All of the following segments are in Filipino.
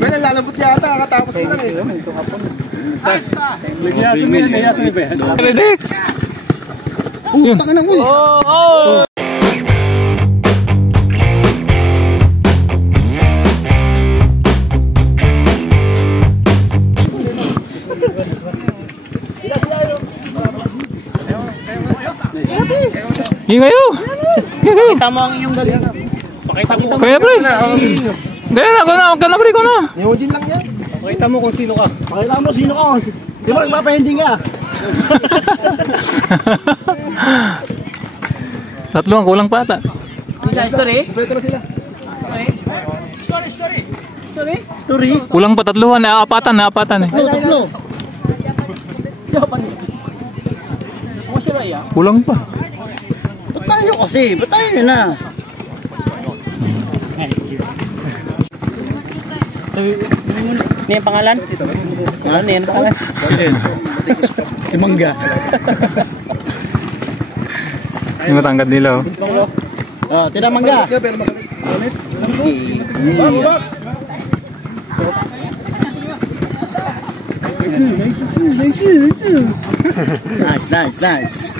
May nalalabot yata, katapos ko lang eh. Nagyasan mo yan, nagyasan mo ba yan? Redex! Yun. Taka nang uy! Oo! Hindi kayo! Pakita mo ang iyong galing. Pakita mo. Kaya pre! Kaya na, huwag ka na pre, ko na! Neojin lang yan. Pakita mo kung sino ka. Pakita mo sino ka. Di ba magpapahending ka? Tatlo ang kulang pa ata. Story? Kompleto na sila. Story? Kulang pa tatluhan, naapatan eh. Tatlo. Ano siya ba iya? Kulang pa. Ba't tayo kasi? Ba't tayo na? Ano yung pangalan? Ano yung pangalan? Si Mangga. Yung matangkad nila oh. Oh, tira Mangga. Nice.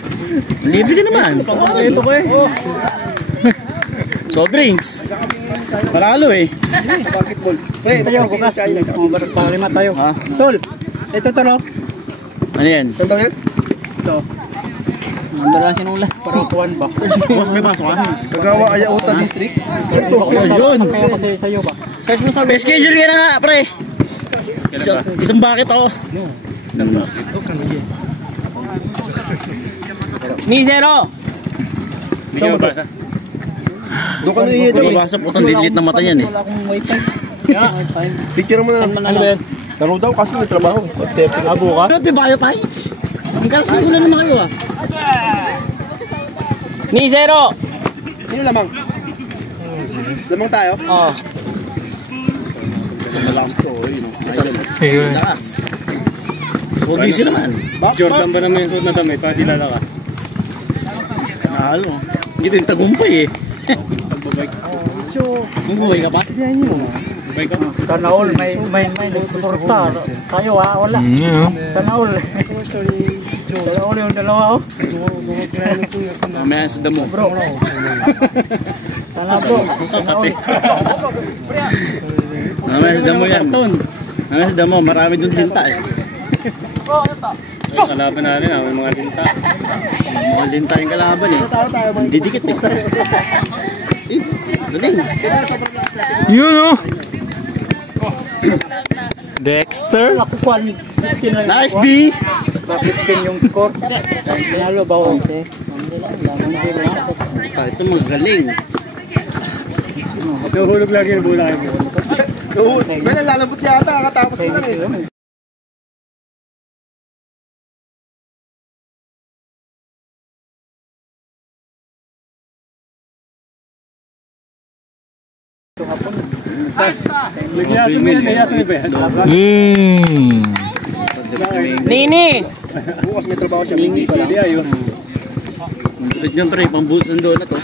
Libre ka naman. Ito ko eh. Soft drinks. Paralo eh. Basketball. Tayo, bukas. Parima tayo. Tol, ito tolo. Ano yan? Saan yan? Ito. Nandun lang sinulat. Parang kuwan ba? Mas may pasukan. Kagawa Ayauta District. Ito. Yun. Kasi sa'yo ba? Search mo sa Best schedule ka na nga, pre. Isang bucket ako. Isang bakit? Ni Zero! Hindi mo basa? Doon ka na iito eh. Basa po itong lilit na mata yan eh. Wala akong wifi. Picture mo na. Ano ba yan? Laro daw kasi may trabaho. Abo ka? Di ba kayo tayo? Ang kalasigulan naman kayo ah. Ni Zero! Sino lamang? Lamang tayo? Oo. Malakas to. Ayun. Lakas. Obvious naman. Jordan ba naman yung suot na damit? Para di lalakas? Nalo. Hindi din tagumpay eh. Pagbabay ka. Mabuhay ka ba? Pagbabay ka. Sana all may suporta. Tayo wala. Sana all. Sana all yung dalawa Mamaya sa damo. Bro. Sana bro. Sana all. Mamaya sa damo yan. Mamaya sa damo. Marami doon linta eh. Kalaban natin may mga linta. Mga linta yung kalaban eh. Didikit eh. Galing. Yun oh! Dexter? Ako kwan. Nice B! 15 yung score. Pinalo ba 11? Ito mga galing. Nahulog lagi yung bola kayo. May nalalabot yata. Katapos ko lang eh. Nagyasan mo yan, nagyasan mo ba yan? Nini! Bukas may trabaho siya. Mingi pala. Hindi ayos. Ulit niyang pre. Pambusan doon na to.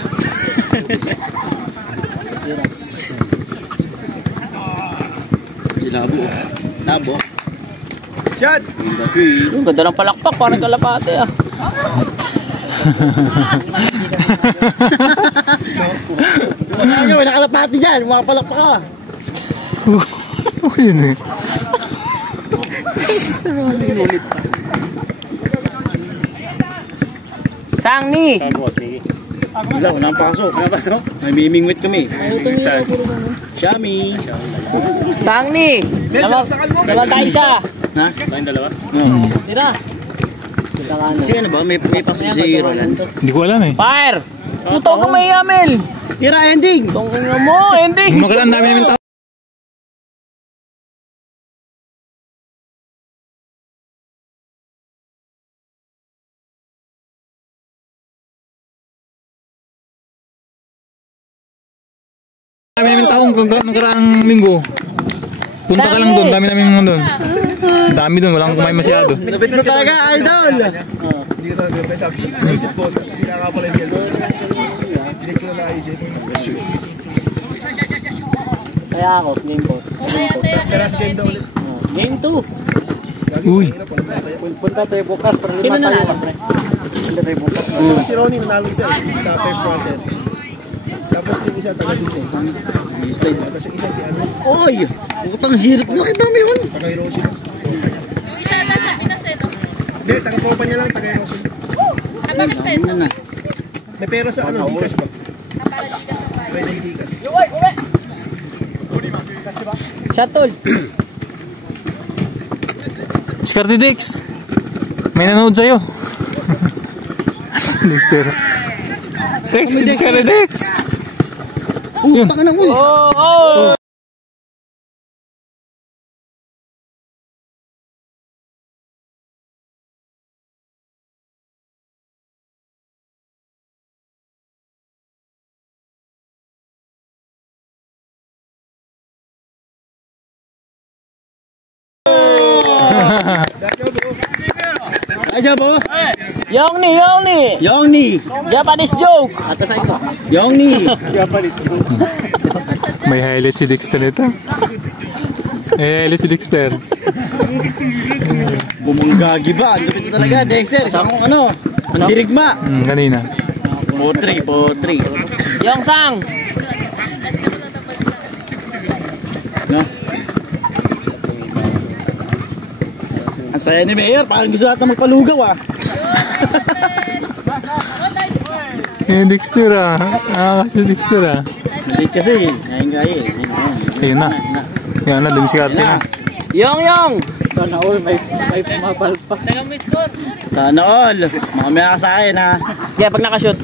Si Labo. Labo. Shot! Ang ganda ng palakpak. Parang kalapate ah. Wala kalapati dyan. Mga palakpak ka. Okay yun eh. Sangni! Saan po, Miggy? Wala, walang pasok. Wala pasok? May mimingwit kami. Saan? Shami. Sangni! Dalawa tayo isa! Ha? Tayong dalawa? Oo. Tira! Kasi ano ba? May pasok si Roland. Hindi ko alam eh. Fire! Puto ka may Amel! Tira ending! Tungkong mo! Ending! Nung nakaraan dami namin tao. Dami namin taong nung nakaraang linggo. Punta ka lang doon, dami namin mga doon. Dami doon, walang kumain masyado. Nabit mo talaga, idol! Hindi ko talaga sabi. Naisip ko, sila nga pala yung hindi ko naisip. Kaya ako, game boss. Sa last game daw ulit. Game 2. Uy. Punta tayo bukas. Sino nanalo, pre? Punta tayo bukas. Si Ronnie nanalo isa sa first quarter. Tapos yung isa taga dito. Tapos yung isa si ano. Oy! Utang hirap na kita mo yun. Taga Hiroshi. Isa na sa Pinas eh, no? Hindi, taga Popa niya lang, taga Hiroshi. Bakit peso? May pera sa ano, Gcash ba? Para dito sa bahay. Pwede yung Gcash. Shuttle. Discarte Dex. May nanood sa'yo. Dexter. Dex, si Discarte Dex. Yun. Utang na uy. Aja po. Yongni. Japanese joke. Yongni. May highlight si Dexter nito. May highlight si Dexter. Bumunggagi ba? Ang lupit talaga, Dexter. Isang ano, mandirigma. Kanina. Potri. Yongsang. No? Ang saya ni Mayor, parang gusto natin magpalugaw ah. Eh, Dexter ah. Si Dexter ah. Hindi kasi, ngayon. Ayun na. Yan na, dumi si Karte na. Yong. Sana all may pumapal pa. Sana all. Mamaya ka sa akin ha. Yeah, pag nakashoot.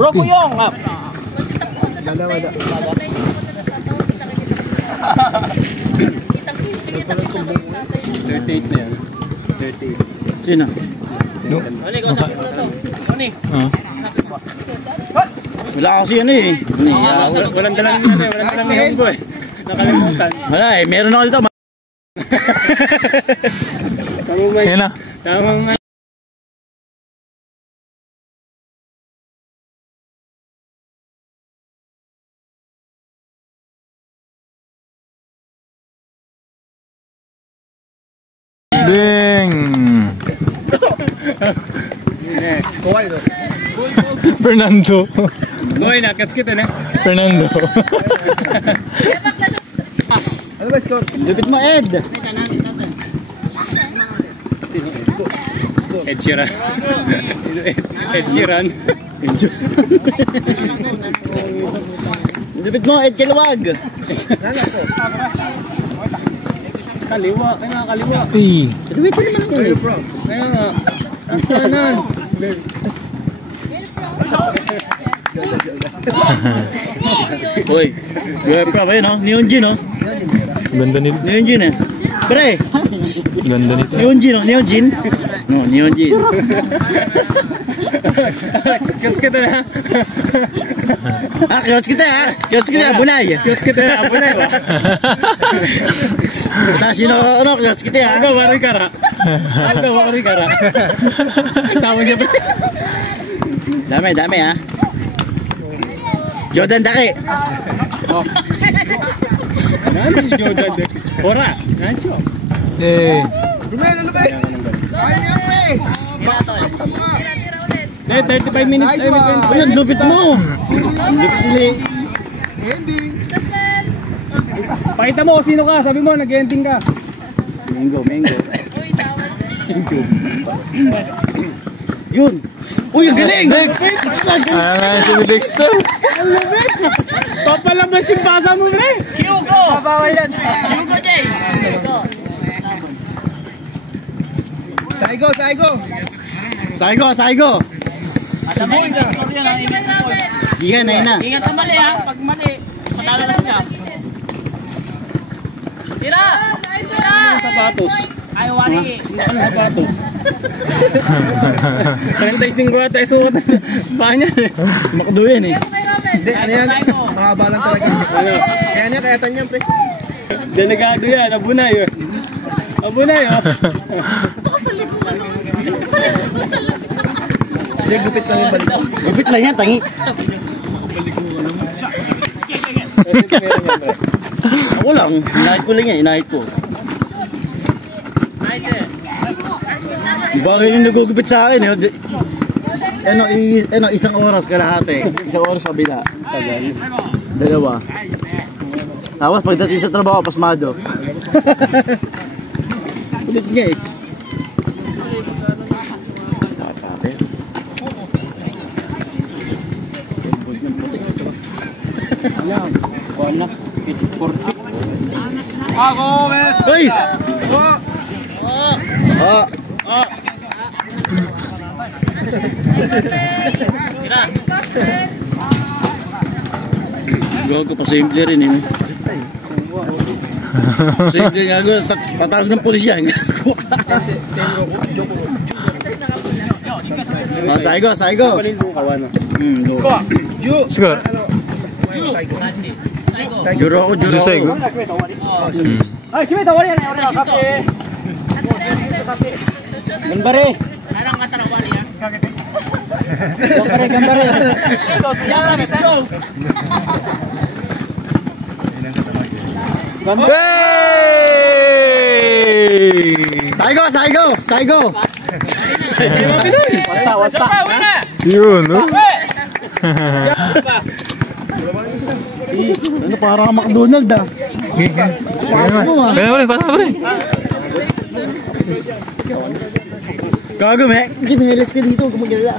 Bro ko Yong. Wala. Sino? Wala kasi ano eh. Walang dalang honggo eh. Nakalimutan. Wala eh, meron ako dito. Ayun na. Tamang Ding! Kuwai no? Fernando. Goy na, kats kita na. Fernando. Ano ba score? Lupit mo, Ed. Ed Sheeran. Ed Sheeran. Lupit mo, Ed Kiluwag. Kaliwa, kaliwa. Uy. Lupit mo naman ang yun. Kaya nga. Ang kanan. Uy, gaya pa ba yun oh? Neon Gin oh. Ganda nito. Neon Gin eh. Pre, Ganda nito. Neon Gin oh, Neon Gin. No, Neon Gin. Kats kita na. Kiosk kita, abunay. Kats kita na, abunay ba? Sino ano, kiosk kita ha. Aga, wari kara. Aga, wari kara. Tama siya pa. Dami ha. Jordan Daki. Nani Jordan de. Ora, nancho. Eh. Rumel, ano ba? Ay, niya pre! Pasok ka pa! 35 minutes. Nice one! Uy, ang lupit mo. Ang lupit ni. Ending! Pakita mo sino ka, sabi mo nag-ending ka. Mango. Yun. Uy, ang galing! Ayan si Dexter. Ang lupit! Papalabas yung basa mo, pre! Kyugo! Babawal yan. Kyugo, Jay! Saigo! Sige, na. Ingat sa mali ha, pag mali, patalo na siya. Tira! Sapatos. Ay, wari. Sapatos. 35 ata ay sukat. Banya. Makdo yan eh. Hindi, ano yan? Mahaba lang talaga. Kaya niya, kayatan niya pre. Delegado yan, abunay. Abunay oh. Hindi, gupit lang yung balik. Lupit lang yan, tangi. Ako lang, inahit ko lang yan, inahit ko. Bakit yung nagugupit sa akin eh? Isang oras kalahati. Isang oras kabila. Dalawa. Tapos pagdating sa trabaho, pasmado. Ulit nga eh. Hoy! Gawa ko pa simple rin eh. Simple nga ko, tatawag ng pulis yan. Saigo. Siguro. Juro ako. Saigo. Ay, kimi tawari yan. Gambare. Gambare. Saigo. Wata. Yun, no? Ano parang McDonald ah. Kaya pa rin. Gago, me. Hindi, may helis ka dito. Gumagala.